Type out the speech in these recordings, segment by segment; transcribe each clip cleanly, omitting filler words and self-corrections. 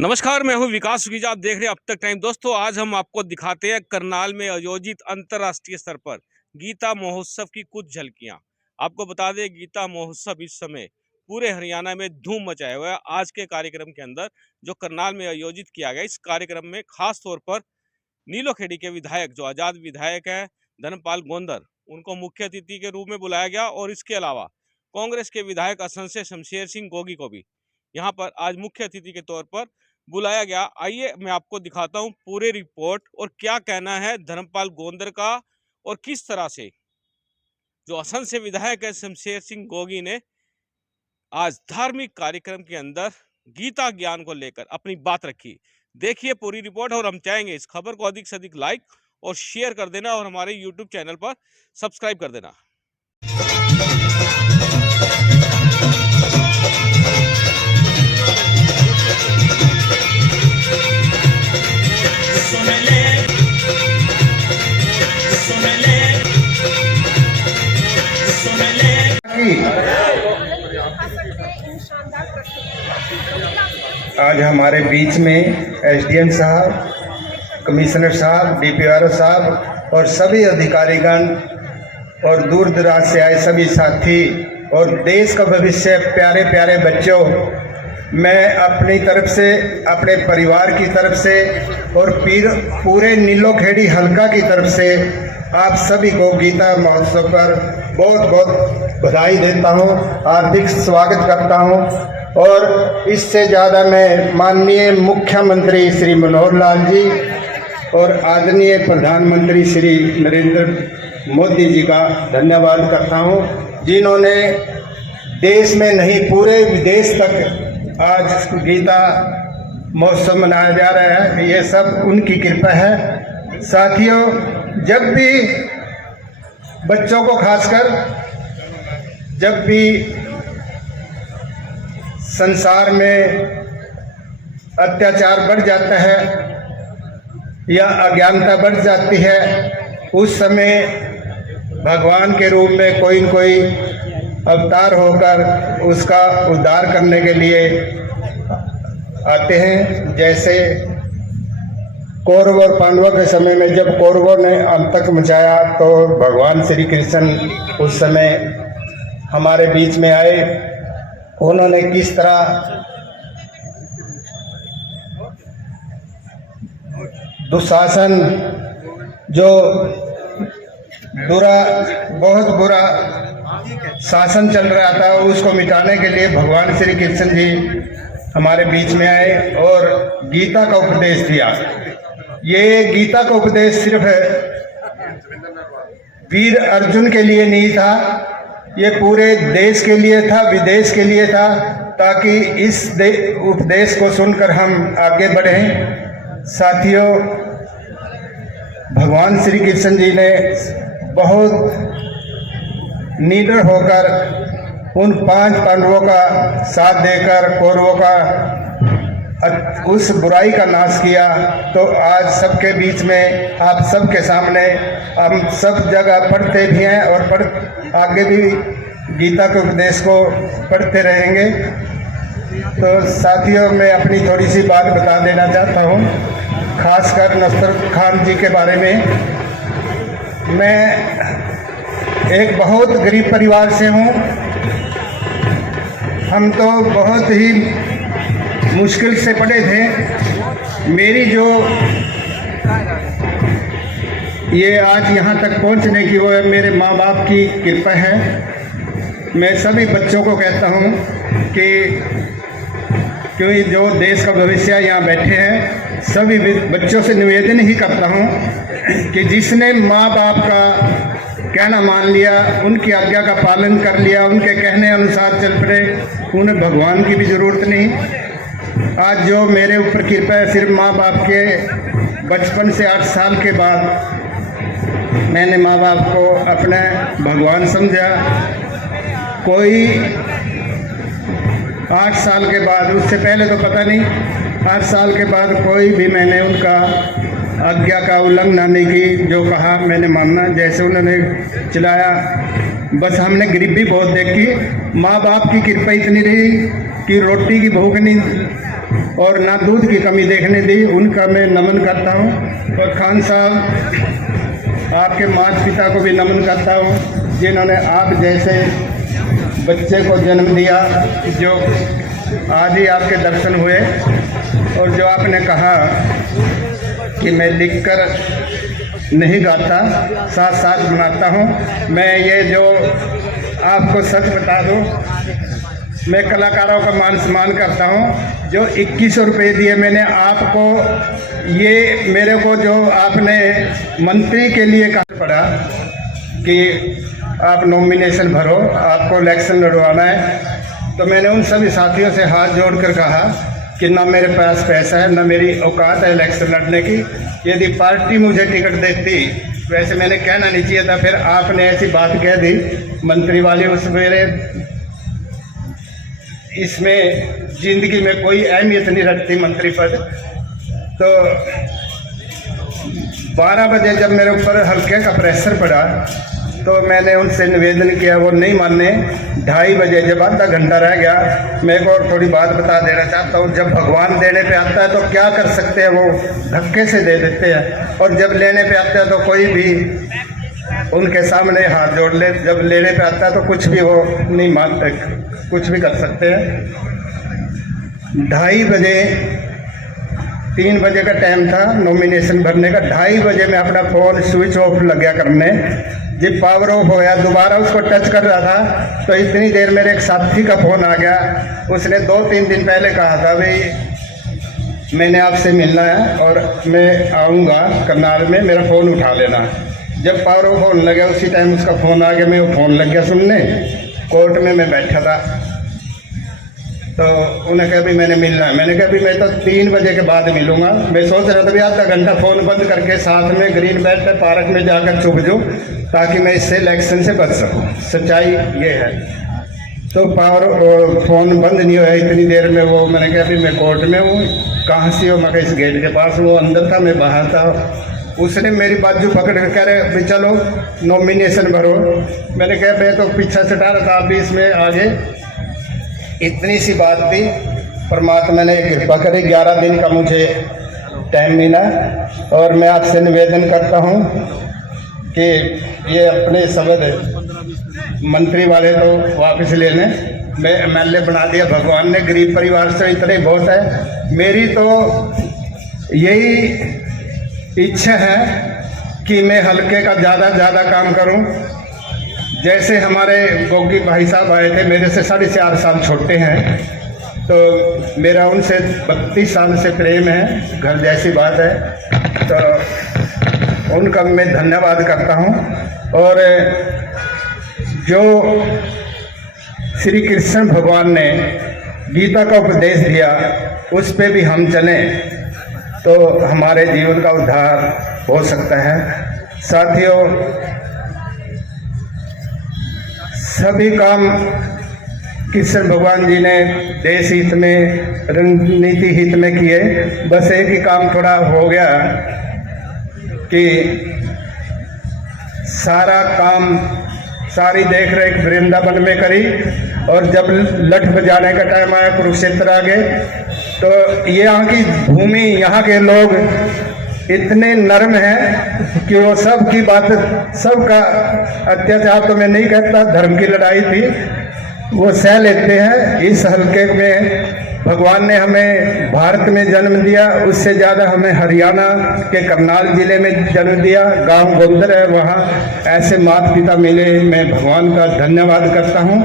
नमस्कार, मैं हूं विकास सुखीजा। आप देख रहे हैं अब तक टाइम। दोस्तों, आज हम आपको दिखाते हैं करनाल में आयोजित अंतर्राष्ट्रीय स्तर पर गीता महोत्सव की कुछ झलकियां। आपको बता दें, गीता महोत्सव इस समय पूरे हरियाणा में धूम मचाया हुआ है। आज के कार्यक्रम के अंदर जो करनाल में आयोजित किया गया, इस कार्यक्रम में खास तौर पर नीलोखेड़ी के विधायक, जो आजाद विधायक है धर्मपाल गोंदर, उनको मुख्य अतिथि के रूप में बुलाया गया और इसके अलावा कांग्रेस के विधायक असंख्य से शमशेर सिंह गोगी को भी यहाँ पर आज मुख्य अतिथि के तौर पर बुलाया गया। आइए मैं आपको दिखाता हूं पूरे रिपोर्ट और क्या कहना है धर्मपाल गोंदर का, और किस तरह से जो असंख्य से विधायक है शमशेर सिंह गोगी ने आज धार्मिक कार्यक्रम के अंदर गीता ज्ञान को लेकर अपनी बात रखी। देखिए पूरी रिपोर्ट, और हम चाहेंगे इस खबर को अधिक से अधिक लाइक और शेयर कर देना और हमारे यूट्यूब चैनल पर सब्सक्राइब कर देना। आज हमारे बीच में एसडीएम साहब, कमिश्नर साहब, डीपीआरओ साहब और सभी अधिकारीगण और दूर दराज से आए सभी साथी और देश का भविष्य प्यारे प्यारे बच्चों, मैं अपनी तरफ से, अपने परिवार की तरफ से और पूरे नीलोखेड़ी हल्का की तरफ से आप सभी को गीता महोत्सव पर बहुत बहुत बधाई देता हूं, हार्दिक स्वागत करता हूं। और इससे ज़्यादा मैं माननीय मुख्यमंत्री श्री मनोहर लाल जी और आदरणीय प्रधानमंत्री श्री नरेंद्र मोदी जी का धन्यवाद करता हूं, जिन्होंने देश में नहीं पूरे विदेश तक आज गीता महोत्सव मनाया जा रहा है। ये सब उनकी कृपा है। साथियों, जब भी बच्चों को खासकर जब भी संसार में अत्याचार बढ़ जाता है या अज्ञानता बढ़ जाती है, उस समय भगवान के रूप में कोई न कोई अवतार होकर उसका उद्धार करने के लिए आते हैं। जैसे कौरव और पांडवों के समय में जब कौरवों ने आतंक मचाया तो भगवान श्री कृष्ण उस समय हमारे बीच में आए। उन्होंने किस तरह दुशासन, जो बहुत बुरा शासन चल रहा था, उसको मिटाने के लिए भगवान श्री कृष्ण जी हमारे बीच में आए और गीता का उपदेश दिया। ये गीता का उपदेश सिर्फ वीर अर्जुन के लिए नहीं था, ये पूरे देश के लिए था, विदेश के लिए था, ताकि इस उपदेश को सुनकर हम आगे बढ़ें। साथियों, भगवान श्री कृष्ण जी ने बहुत निडर होकर उन 5 पांडवों का साथ देकर कौरवों का उस बुराई का नाश किया। तो आज सबके बीच में, आप सबके सामने हम सब जगह पढ़ते भी हैं और आगे भी गीता के उपदेश को पढ़ते रहेंगे। तो साथियों, मैं अपनी थोड़ी सी बात बता देना चाहता हूँ, खासकर नुसरत खान जी के बारे में। मैं एक बहुत गरीब परिवार से हूँ। हम तो बहुत ही मुश्किल से पढ़े थे। मेरी जो ये आज यहाँ तक पहुँचने की, वो मेरे माँ बाप की कृपा है। मैं सभी बच्चों को कहता हूँ कि क्योंकि जो देश का भविष्य यहाँ बैठे हैं, सभी बच्चों से निवेदन ही करता हूँ कि जिसने माँ बाप का कहना मान लिया, उनकी आज्ञा का पालन कर लिया, उनके कहने अनुसार चल पड़े, उन्हें भगवान की भी ज़रूरत नहीं। आज जो मेरे ऊपर कृपा है, सिर्फ माँ बाप के बचपन से 8 साल के बाद मैंने माँ बाप को अपना भगवान समझा। कोई 8 साल के बाद, उससे पहले तो पता नहीं, 8 साल के बाद कोई भी मैंने उनका आज्ञा का उल्लंघन नहीं की। जो कहा मैंने मानना, जैसे उन्होंने चलाया। बस हमने गरीबी बहुत देखी, माँ बाप की कृपा इतनी रही कि रोटी की भूख नहीं और ना दूध की कमी देखने दी, उनका मैं नमन करता हूँ। और खान साहब, आपके माता पिता को भी नमन करता हूँ, जिन्होंने आप जैसे बच्चे को जन्म दिया, जो आज ही आपके दर्शन हुए। और जो आपने कहा कि मैं लिखकर नहीं गाता, साथ साथ बनाता हूँ। मैं ये जो आपको सच बता दूँ, मैं कलाकारों का मान सम्मान करता हूँ। जो 2100 रुपये दिए मैंने आपको, ये मेरे को जो आपने मंत्री के लिए कहा पड़ा कि आप नॉमिनेशन भरो, आपको इलेक्शन लड़वाना है, तो मैंने उन सभी साथियों से हाथ जोड़कर कहा कि ना मेरे पास पैसा है, ना मेरी औकात है इलेक्शन लड़ने की। यदि पार्टी मुझे टिकट देती, वैसे मैंने कहना नहीं चाहिए था, फिर आपने ऐसी बात कह दी मंत्री वाली। उस मेरे इसमें जिंदगी में कोई अहमियत नहीं रखती मंत्री पद। तो 12 बजे जब मेरे ऊपर हल्के का प्रेशर पड़ा, तो मैंने उनसे निवेदन किया, वो नहीं माने। 2:30 बजे जब आधा घंटा रह गया, मैं को और थोड़ी बात बता देना चाहता हूँ। जब भगवान देने पे आता है तो क्या कर सकते हैं, वो धक्के से दे देते हैं, और जब लेने पे आता है तो कोई भी उनके सामने हाथ जोड़ ले। जब लेने पे आता है तो कुछ भी वो नहीं मानते, कुछ भी कर सकते हैं। 2:30 बजे, 3 बजे का टाइम था नॉमिनेशन भरने का, 2:30 बजे मैं अपना फ़ोन स्विच ऑफ लग गया करने। जब पावर ऑफ होया, दोबारा उसको टच कर रहा था, तो इतनी देर मेरे एक साथी का फ़ोन आ गया। उसने 2-3 दिन पहले कहा था, भाई मैंने आपसे मिलना है और मैं आऊँगा करनाल में, मेरा फ़ोन उठा लेना। जब पावर ऑफ होने लगा, उसी टाइम उसका फ़ोन आ गया, मैं वो फ़ोन लग गया सुनने। कोर्ट में मैं बैठा था, तो उन्हें कहा भी मैंने मिलना है। मैंने कहा भी मैं तो 3 बजे के बाद मिलूँगा। मैं सोच रहा था भी आधा घंटा फ़ोन बंद करके साथ में ग्रीन बेल्ट पे पार्क में जाकर चुप जाऊँ, ताकि मैं इससे इलेक्शन से बच सकूँ। सच्चाई ये है। तो फ़ोन बंद नहीं हुआ इतनी देर में। वो मैंने कहा भी मैं कोर्ट में हूँ, कहाँ से हो? मैं कहा इस गेट के पास। वो अंदर था, मैं बाहर था। उसने मेरी बाजू पकड़ कर कह रहे भी चलो नॉमिनेशन भरो। मैंने कहा मैं तो पीछा सटा रहा था, आप भी इसमें आगे। इतनी सी बात थी, परमात्मा ने कृपा करी। 11 दिन का मुझे टाइम मिला, और मैं आपसे निवेदन करता हूँ कि ये अपने शब्द मंत्री वाले तो वापस ले लें। मैं MLA बना दिया भगवान ने, गरीब परिवार से इतने बहुत है। मेरी तो यही इच्छा है कि मैं हल्के का ज़्यादा काम करूं। जैसे हमारे गोगी भाई साहब आए थे, मेरे से 4.5 साल छोटे हैं, तो मेरा उनसे 32 साल से प्रेम है, घर जैसी बात है। तो उनका मैं धन्यवाद करता हूं। और जो श्री कृष्ण भगवान ने गीता का उपदेश दिया, उस पे भी हम चलें तो हमारे जीवन का उद्धार हो सकता है। साथियों, सभी काम कृष्ण भगवान जी ने देश हित में, रणनीति हित में किए। बस एक ही काम थोड़ा हो गया कि सारा काम, सारी देख रेख वृंदावन में करी, और जब लठ बजाने का टाइम आया कुरुक्षेत्र आ गए, तो ये यहाँ की भूमि, यहाँ के लोग इतने नर्म हैं कि वो सब की बात, सबका अत्याचार तो मैं नहीं कहता, धर्म की लड़ाई थी, वो सह लेते हैं। इस हल्के में भगवान ने हमें भारत में जन्म दिया, उससे ज़्यादा हमें हरियाणा के करनाल जिले में जन्म दिया। गांव गोंदर है, वहाँ ऐसे माता पिता मिले। मैं भगवान का धन्यवाद करता हूँ।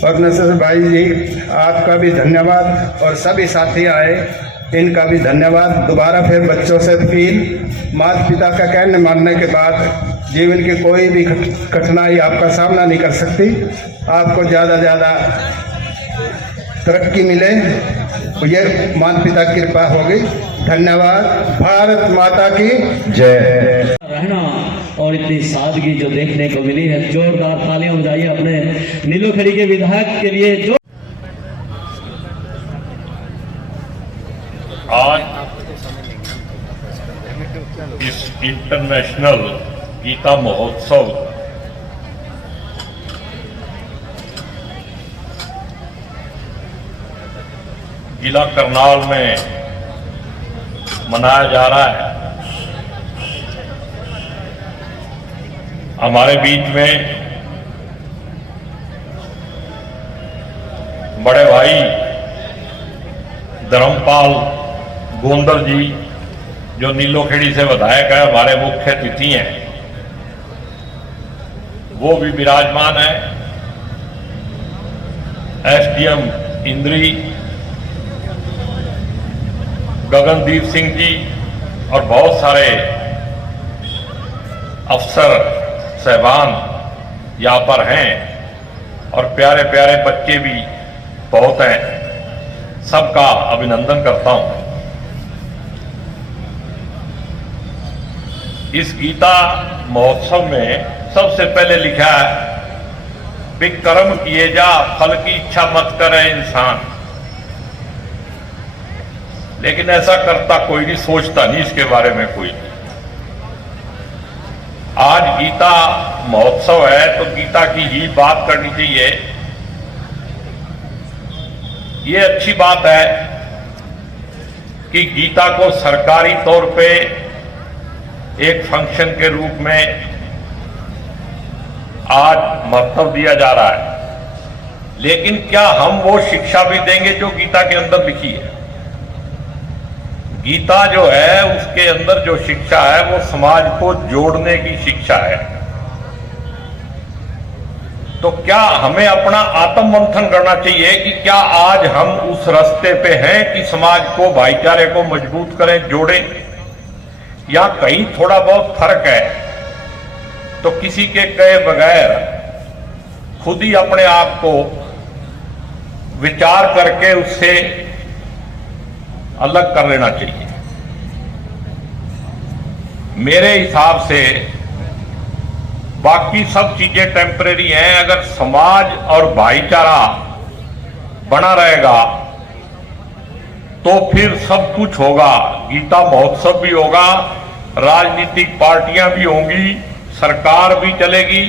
और नसर भाई जी, आपका भी धन्यवाद, और सभी साथी आए, इनका भी धन्यवाद। दोबारा फिर बच्चों से अपील, माता पिता का कहने मानने के बाद जीवन की कोई भी कठिनाई आपका सामना नहीं कर सकती। आपको ज़्यादा तरक्की मिले, ये माता पिता की कृपा होगी। धन्यवाद। भारत माता की जय। रहना और इतनी सादगी जो देखने को मिली है, जोरदार तालियां हो जाइए अपने नीलोखड़ी के विधायक के लिए। जो आज इस इंटरनेशनल गीता महोत्सव जिला करनाल में मनाया जा रहा है। हमारे बीच में बड़े भाई धर्मपाल गोंदर जी, जो नीलोखेड़ी से विधायक है, हमारे मुख्य अतिथि हैं, वो भी विराजमान है। एसडीएम इंद्री, गगनदीप सिंह जी और बहुत सारे अफसर सहबान यहाँ पर हैं और प्यारे प्यारे बच्चे भी बहुत हैं। सबका अभिनंदन करता हूं। इस गीता महोत्सव में सबसे पहले लिखा है कि कर्म किए जा, फल की इच्छा मत करे इंसान। लेकिन ऐसा करता कोई नहीं, सोचता नहीं इसके बारे में कोई। आज गीता महोत्सव है तो गीता की ही बात करनी चाहिए। ये अच्छी बात है कि गीता को सरकारी तौर पे एक फंक्शन के रूप में आज महत्व दिया जा रहा है। लेकिन क्या हम वो शिक्षा भी देंगे जो गीता के अंदर लिखी है? गीता जो है उसके अंदर जो शिक्षा है वो समाज को जोड़ने की शिक्षा है। तो क्या हमें अपना आत्म मंथन करना चाहिए कि क्या आज हम उस रास्ते पे हैं कि समाज को, भाईचारे को मजबूत करें, जोड़ें, या कहीं थोड़ा बहुत फर्क है तो किसी के कहे बगैर खुद ही अपने आप को विचार करके उससे अलग कर लेना चाहिए। मेरे हिसाब से बाकी सब चीजें टेम्परेरी हैं। अगर समाज और भाईचारा बना रहेगा तो फिर सब कुछ होगा। गीता महोत्सव भी होगा, राजनीतिक पार्टियां भी होंगी, सरकार भी चलेगी,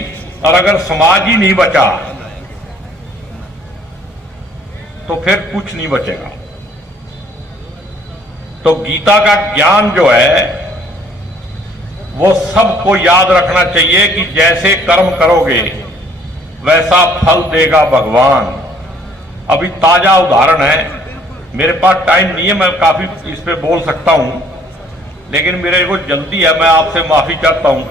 और अगर समाज ही नहीं बचा तो फिर कुछ नहीं बचेगा। तो गीता का ज्ञान जो है वो सबको याद रखना चाहिए कि जैसे कर्म करोगे वैसा फल देगा भगवान। अभी ताजा उदाहरण है, मेरे पास टाइम नहीं है, मैं काफी इस पे बोल सकता हूं, लेकिन मेरे को जल्दी है, मैं आपसे माफी चाहता हूं।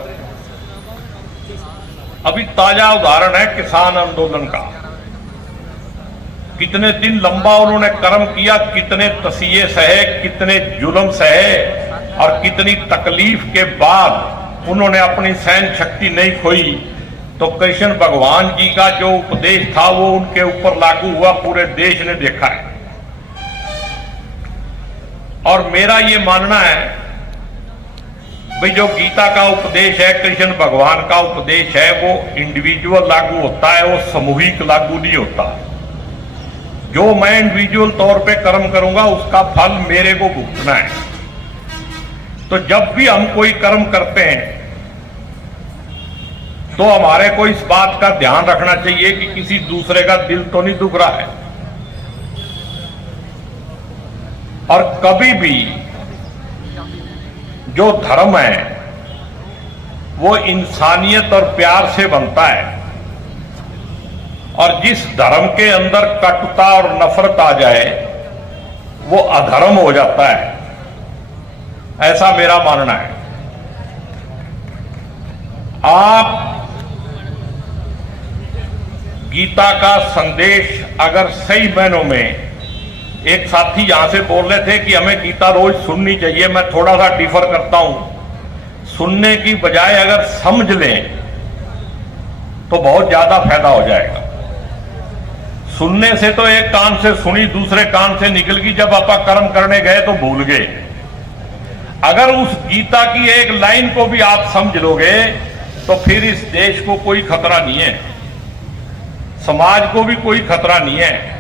अभी ताजा उदाहरण है किसान आंदोलन का। कितने दिन लंबा उन्होंने कर्म किया, कितने तसिए सहे, कितने जुल्म सहे, और कितनी तकलीफ के बाद उन्होंने अपनी सहन शक्ति नहीं खोई। तो कृष्ण भगवान जी का जो उपदेश था वो उनके ऊपर लागू हुआ, पूरे देश ने देखा है। और मेरा ये मानना है भाई जो गीता का उपदेश है, कृष्ण भगवान का उपदेश है, वो इंडिविजुअल लागू होता है, वो सामूहिक लागू नहीं होता। जो मैं इंडिविजुअल तौर पे कर्म करूंगा उसका फल मेरे को भुगतना है। तो जब भी हम कोई कर्म करते हैं तो हमारे को इस बात का ध्यान रखना चाहिए कि किसी दूसरे का दिल तो नहीं दुख रहा है। और कभी भी जो धर्म है वो इंसानियत और प्यार से बनता है, और जिस धर्म के अंदर कटुता और नफरत आ जाए वो अधर्म हो जाता है, ऐसा मेरा मानना है। आप गीता का संदेश अगर सही मायनों में, एक साथी यहां से बोल रहे थे कि हमें गीता रोज सुननी चाहिए, मैं थोड़ा सा डिफर करता हूं। सुनने की बजाय अगर समझ लें तो बहुत ज्यादा फायदा हो जाएगा। सुनने से तो एक कान से सुनी, दूसरे कान से निकल गई, जब आप कर्म करने गए तो भूल गए। अगर उस गीता की एक लाइन को भी आप समझ लोगे तो फिर इस देश को कोई खतरा नहीं है, समाज को भी कोई खतरा नहीं है।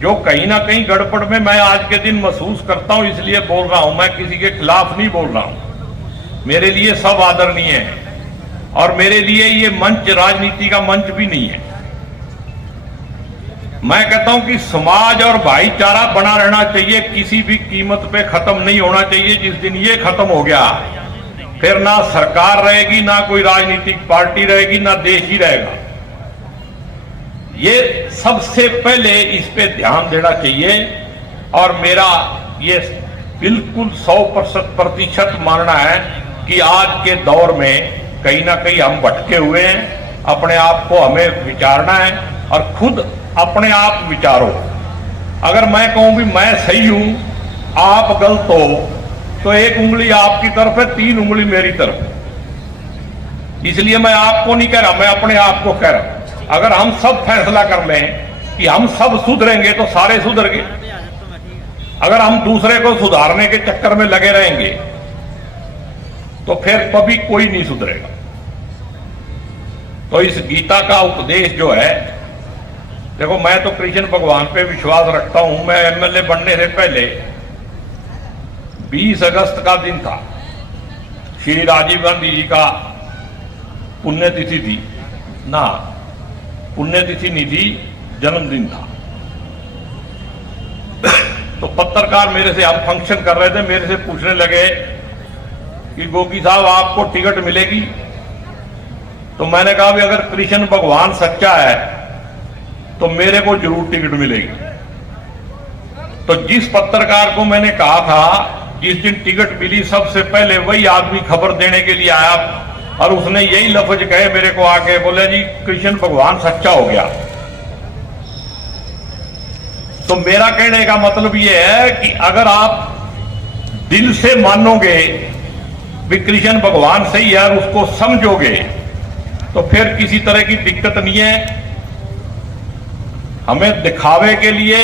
जो कहीं ना कहीं गड़बड़ में मैं आज के दिन महसूस करता हूं, इसलिए बोल रहा हूं, मैं किसी के खिलाफ नहीं बोल रहा हूं। मेरे लिए सब आदरणीय है, और मेरे लिए ये मंच राजनीति का मंच भी नहीं है। मैं कहता हूं कि समाज और भाईचारा बना रहना चाहिए, किसी भी कीमत पे खत्म नहीं होना चाहिए। जिस दिन ये खत्म हो गया फिर ना सरकार रहेगी, ना कोई राजनीतिक पार्टी रहेगी, ना देश ही रहेगा। ये सबसे पहले इस पे ध्यान देना चाहिए। और मेरा ये बिल्कुल 100% मानना है कि आज के दौर में कहीं ना कहीं हम भटके हुए हैं। अपने आप को हमें विचारना है और खुद अपने आप विचारो। अगर मैं कहूं भी मैं सही हूं, आप गलत हो, तो एक उंगली आपकी तरफ है, 3 उंगली मेरी तरफ है। इसलिए मैं आपको नहीं कह रहा, मैं अपने आप को कह रहा हूं। अगर हम सब फैसला कर लें कि हम सब सुधरेंगे तो सारे सुधर गए। अगर हम दूसरे को सुधारने के चक्कर में लगे रहेंगे तो फिर कभी कोई नहीं सुधरेगा। तो इस गीता का उपदेश जो है, देखो मैं तो कृष्ण भगवान पे विश्वास रखता हूं। मैं एमएलए बनने से पहले 20 अगस्त का दिन था, श्री राजीव गांधी जी का पुण्यतिथि थी ना, पुण्यतिथि नहीं थी, जन्मदिन था। तो पत्रकार मेरे से, हम फंक्शन कर रहे थे, मेरे से पूछने लगे कि गोगी साहब आपको टिकट मिलेगी? तो मैंने कहा भी अगर कृष्ण भगवान सच्चा है तो मेरे को जरूर टिकट मिलेगी। तो जिस पत्रकार को मैंने कहा था जिस दिन टिकट मिली, सबसे पहले वही आदमी खबर देने के लिए आया और उसने यही लफ्ज कहे मेरे को आके, बोले जी कृष्ण भगवान सच्चा हो गया। तो मेरा कहने का मतलब यह है कि अगर आप दिल से मानोगे भी कृष्ण भगवान सही है और उसको समझोगे तो फिर किसी तरह की दिक्कत नहीं है। हमें दिखावे के लिए,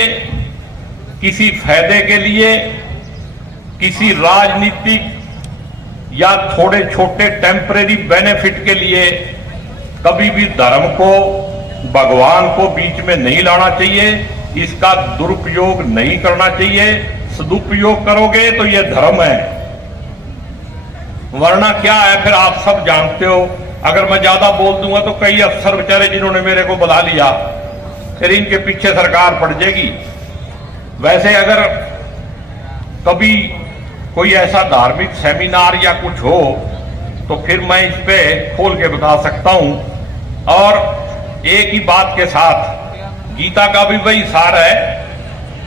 किसी फायदे के लिए, किसी राजनीतिक या थोड़े छोटे टेम्परेरी बेनिफिट के लिए कभी भी धर्म को, भगवान को बीच में नहीं लाना चाहिए। इसका दुरुपयोग नहीं करना चाहिए। सदुपयोग करोगे तो यह धर्म है, वरना क्या है फिर आप सब जानते हो। अगर मैं ज्यादा बोल दूंगा तो कई अफसर बेचारे जिन्होंने मेरे को बुला लिया, फिर इनके पीछे सरकार पड़ जाएगी। वैसे अगर कभी कोई ऐसा धार्मिक सेमिनार या कुछ हो तो फिर मैं इस पे खोल के बता सकता हूं। और एक ही बात के साथ, गीता का भी वही सार है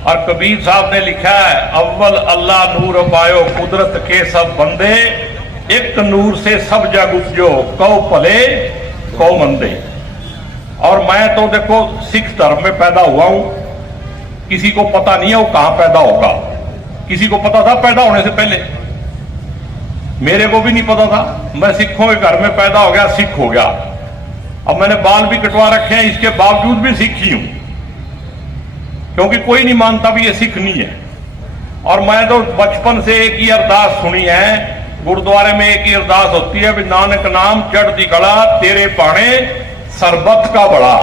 और कबीर साहब ने लिखा है, अव्वल अल्लाह नूर पायो कुदरत के सब बंदे, एक नूर से सब जग उपजो, कौ भले कौ मंदे। और मैं तो देखो सिख धर्म में पैदा हुआ हूं, किसी को पता नहीं है वो कहां पैदा होगा। किसी को पता था पैदा होने से पहले? मेरे को भी नहीं पता था। मैं सिखों के घर में पैदा हो गया, सिख हो गया। अब मैंने बाल भी कटवा रखे हैं, इसके बावजूद भी सिख ही हूं, क्योंकि कोई नहीं मानता भी ये सिख नहीं है। और मैं तो बचपन से एक ही अरदास सुनी है, गुरुद्वारे में एक ही अरदास होती है, भी नानक नाम चढ़ती कला तेरे पाने सरबत का बड़ा।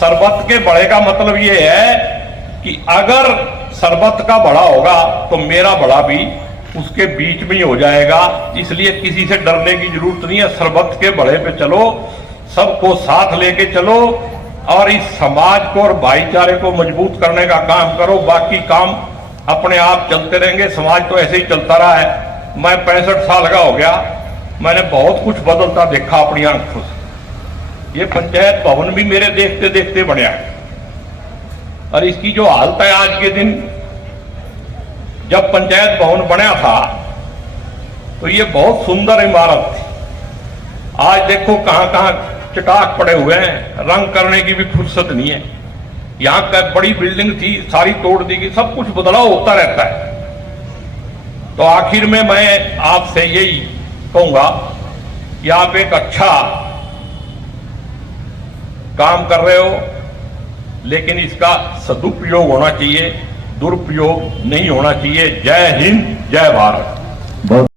सरबत के बड़े का मतलब ये है कि अगर सरबत का बड़ा होगा तो मेरा बड़ा भी उसके बीच में ही हो जाएगा। इसलिए किसी से डरने की जरूरत नहीं है। सरबत के बड़े पे चलो, सबको साथ लेके चलो और इस समाज को और भाईचारे को मजबूत करने का काम करो। बाकी काम अपने आप चलते रहेंगे। समाज तो ऐसे ही चलता रहा है। मैं 65 साल का हो गया, मैंने बहुत कुछ बदलता देखा अपनी आंखों से। ये पंचायत भवन भी मेरे देखते देखते बढ़िया है। और इसकी जो हालत है आज के दिन, जब पंचायत भवन बना था तो ये बहुत सुंदर इमारत थी। आज देखो कहां कहां चटाक पड़े हुए हैं, रंग करने की भी फुर्सत नहीं है। यहां का बड़ी बिल्डिंग थी, सारी तोड़ दी गई। सब कुछ बदलाव होता रहता है। तो आखिर में मैं आपसे यही कहूंगा कि आप एक अच्छा काम कर रहे हो, लेकिन इसका सदुपयोग होना चाहिए, दुरुपयोग नहीं होना चाहिए। जय हिंद, जय भारत।